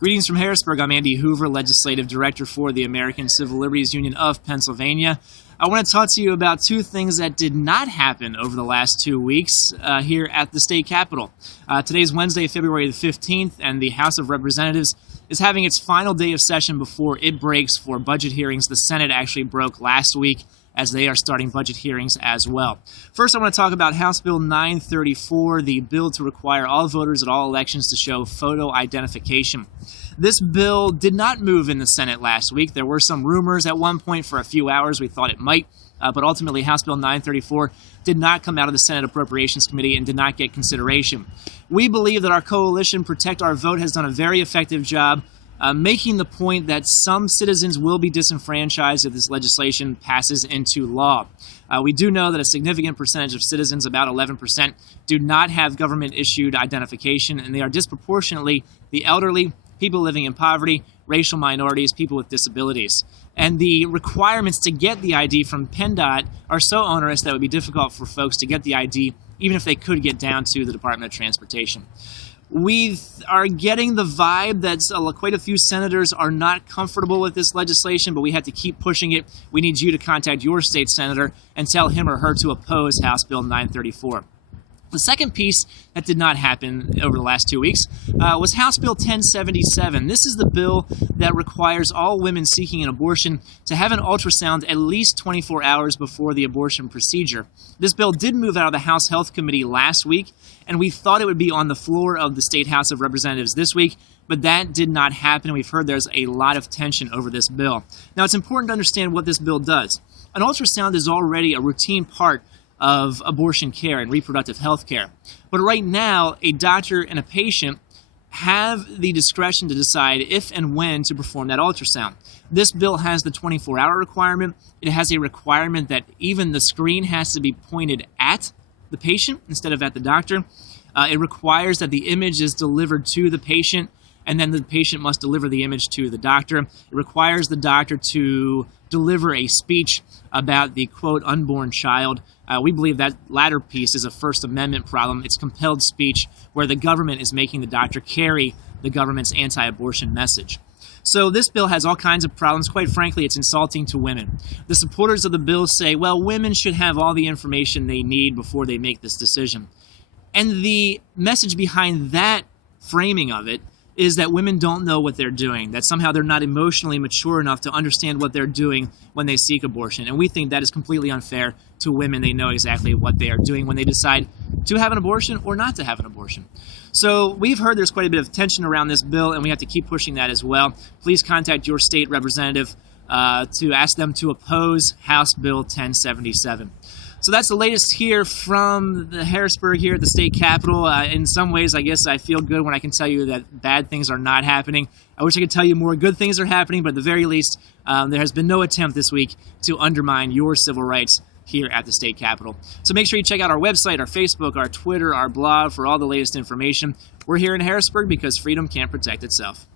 Greetings from Harrisburg. I'm Andy Hoover, Legislative Director for the American Civil Liberties Union of Pennsylvania. I want to talk to you about two things that did not happen over the last 2 weeks here at the state capitol. Today's Wednesday, February the 15th, and the House of Representatives is having its final day of session before it breaks for budget hearings. The Senate actually broke last week as they are starting budget hearings as well. First, I want to talk about House Bill 934, the bill to require all voters at all elections to show photo identification. This bill did not move in the Senate last week. There were some rumors at one point for a few hours. We thought it might, but ultimately House Bill 934 did not come out of the Senate Appropriations Committee and did not get consideration. We believe that our coalition, Protect Our Vote, has done a very effective job making the point that some citizens will be disenfranchised if this legislation passes into law. We do know that a significant percentage of citizens, about 11%, do not have government-issued identification, and they are disproportionately the elderly, people living in poverty, racial minorities, people with disabilities. And the requirements to get the ID from PennDOT are so onerous that it would be difficult for folks to get the ID, even if they could get down to the Department of Transportation. We are getting the vibe that quite a few senators are not comfortable with this legislation, but we have to keep pushing it. We need you to contact your state senator and tell him or her to oppose House Bill 934. The second piece that did not happen over the last 2 weeks was House Bill 1077. This is the bill that requires all women seeking an abortion to have an ultrasound at least 24 hours before the abortion procedure. This bill did move out of the House Health Committee last week, and we thought it would be on the floor of the State House of Representatives this week, but that did not happen. We've heard there's a lot of tension over this bill. Now, it's important to understand what this bill does. An ultrasound is already a routine part of abortion care and reproductive health care. But right now, a doctor and a patient have the discretion to decide if and when to perform that ultrasound. This bill has the 24-hour requirement. It has a requirement that even the screen has to be pointed at the patient instead of at the doctor. It requires that the image is delivered to the patient, and then the patient must deliver the image to the doctor. It requires the doctor to deliver a speech about the, quote, unborn child. We believe that latter piece is a First Amendment problem. It's compelled speech where the government is making the doctor carry the government's anti-abortion message. So this bill has all kinds of problems. Quite frankly, it's insulting to women. The supporters of the bill say, well, women should have all the information they need before they make this decision. And the message behind that framing of it is that women don't know what they're doing, that somehow they're not emotionally mature enough to understand what they're doing when they seek abortion. And we think that is completely unfair to women. They know exactly what they are doing when they decide to have an abortion or not to have an abortion. So we've heard there's quite a bit of tension around this bill, and we have to keep pushing that as well. Please contact your state representative to ask them to oppose House Bill 1077. So that's the latest here from the Harrisburg here at the state capitol. In some ways, I guess I feel good when I can tell you that bad things are not happening. I wish I could tell you more good things are happening, but at the very least, there has been no attempt this week to undermine your civil rights here at the state capitol. So make sure you check out our website, our Facebook, our Twitter, our blog for all the latest information. We're here in Harrisburg because freedom can't protect itself.